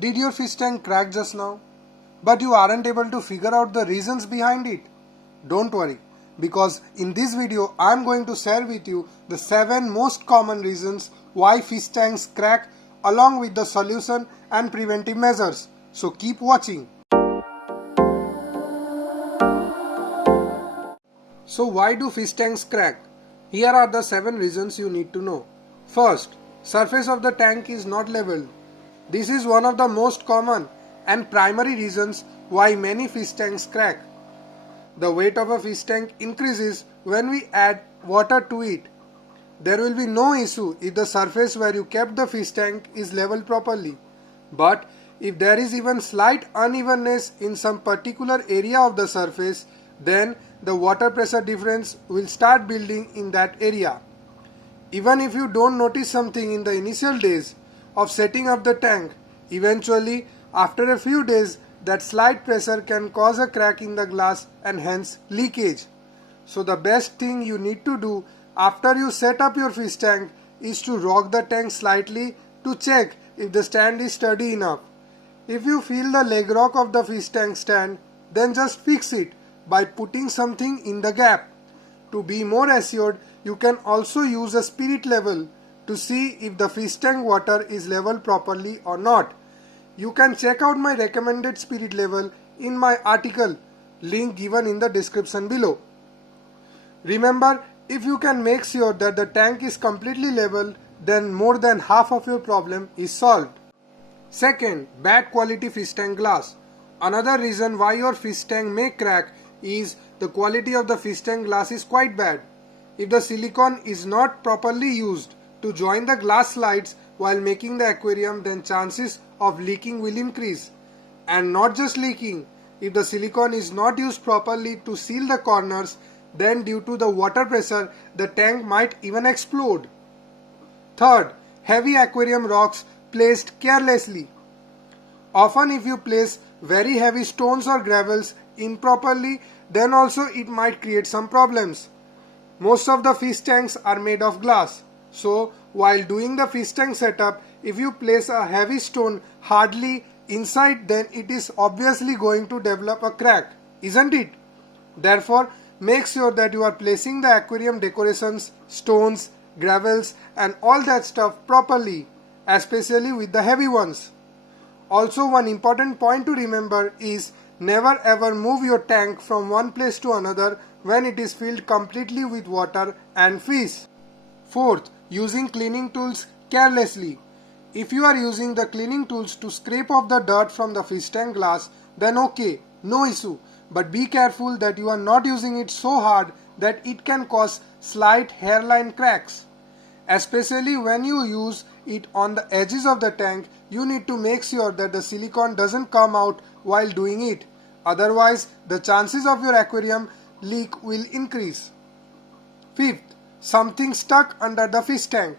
Did your fish tank crack just now? But you aren't able to figure out the reasons behind it? Don't worry, because in this video I am going to share with you the 7 most common reasons why fish tanks crack along with the solution and preventive measures. So keep watching. So why do fish tanks crack? Here are the 7 reasons you need to know. First, surface of the tank is not leveled. This is one of the most common and primary reasons why many fish tanks crack. The weight of a fish tank increases when we add water to it. There will be no issue if the surface where you kept the fish tank is leveled properly. But if there is even slight unevenness in some particular area of the surface, then the water pressure difference will start building in that area. Even if you don't notice something in the initial days of setting up the tank, eventually after a few days that slight pressure can cause a crack in the glass and hence leakage. So the best thing you need to do after you set up your fish tank is to rock the tank slightly to check if the stand is sturdy enough. If you feel the leg rock of the fish tank stand, then just fix it by putting something in the gap. To be more assured, you can also use a spirit level to see if the fish tank water is leveled properly or not. You can check out my recommended spirit level in my article, link given in the description below. Remember, if you can make sure that the tank is completely leveled, then more than half of your problem is solved. Second, bad quality fish tank glass. Another reason why your fish tank may crack is the quality of the fish tank glass is quite bad. If the silicone is not properly used to join the glass slides while making the aquarium, then chances of leaking will increase. And not just leaking, if the silicone is not used properly to seal the corners, then due to the water pressure, the tank might even explode. Third, heavy aquarium rocks placed carelessly. Often if you place very heavy stones or gravels improperly, then also it might create some problems. Most of the fish tanks are made of glass. So while doing the fish tank setup, if you place a heavy stone hardly inside, then it is obviously going to develop a crack, isn't it? Therefore, make sure that you are placing the aquarium decorations, stones, gravels and all that stuff properly, especially with the heavy ones. Also, one important point to remember is never ever move your tank from one place to another when it is filled completely with water and fish. Fourth, using cleaning tools carelessly. If you are using the cleaning tools to scrape off the dirt from the fish tank glass, then okay, no issue. But be careful that you are not using it so hard that it can cause slight hairline cracks. Especially when you use it on the edges of the tank, you need to make sure that the silicone doesn't come out while doing it. Otherwise, the chances of your aquarium leak will increase. Fifth, something stuck under the fish tank.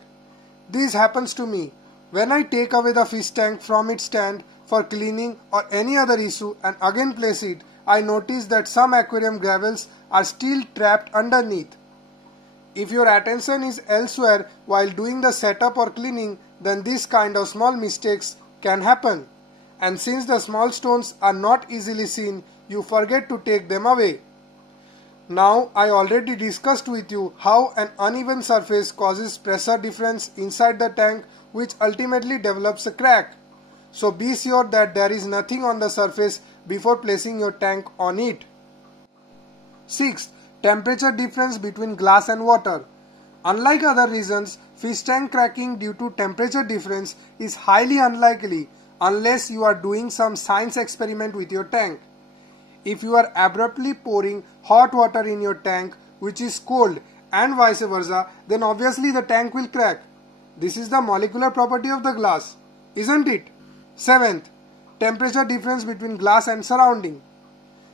This happens to me. When I take away the fish tank from its stand for cleaning or any other issue and again place it, I notice that some aquarium gravels are still trapped underneath. If your attention is elsewhere while doing the setup or cleaning, then this kind of small mistakes can happen. And since the small stones are not easily seen, you forget to take them away. Now, I already discussed with you how an uneven surface causes pressure difference inside the tank, which ultimately develops a crack. So be sure that there is nothing on the surface before placing your tank on it. Sixth, temperature difference between glass and water. Unlike other reasons, fish tank cracking due to temperature difference is highly unlikely unless you are doing some science experiment with your tank. If you are abruptly pouring hot water in your tank which is cold and vice versa, then obviously the tank will crack. This is the molecular property of the glass, isn't it? Seventh, temperature difference between glass and surrounding.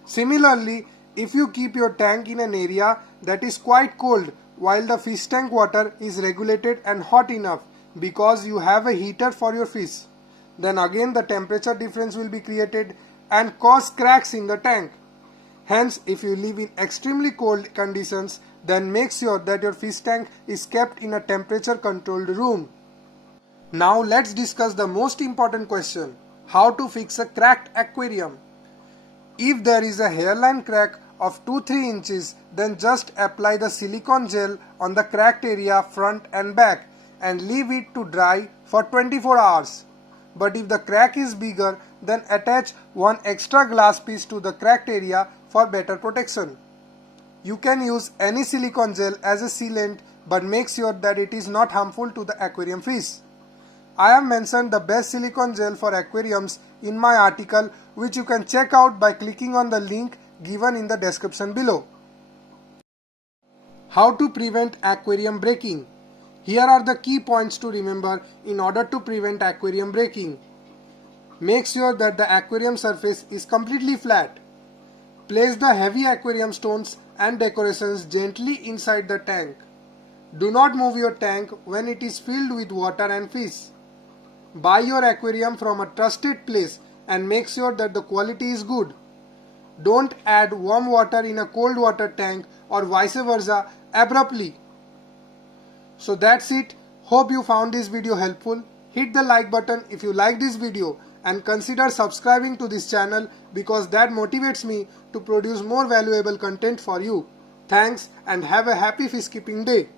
Similarly, if you keep your tank in an area that is quite cold while the fish tank water is regulated and hot enough because you have a heater for your fish, then again the temperature difference will be created and cause cracks in the tank. Hence, if you live in extremely cold conditions, then make sure that your fish tank is kept in a temperature controlled room. Now let's discuss the most important question. How to fix a cracked aquarium. If there is a hairline crack of 2-3 inches, then just apply the silicone gel on the cracked area front and back and leave it to dry for 24 hours. But if the crack is bigger, then attach one extra glass piece to the cracked area for better protection. You can use any silicone gel as a sealant, but make sure that it is not harmful to the aquarium fish. I have mentioned the best silicone gel for aquariums in my article, which you can check out by clicking on the link given in the description below. How to prevent aquarium breaking. Here are the key points to remember in order to prevent aquarium breaking. Make sure that the aquarium surface is completely flat. Place the heavy aquarium stones and decorations gently inside the tank. Do not move your tank when it is filled with water and fish. Buy your aquarium from a trusted place and make sure that the quality is good. Don't add warm water in a cold water tank or vice versa abruptly. So that's it. Hope you found this video helpful. Hit the like button if you like this video and consider subscribing to this channel because that motivates me to produce more valuable content for you. Thanks and have a happy fish keeping day.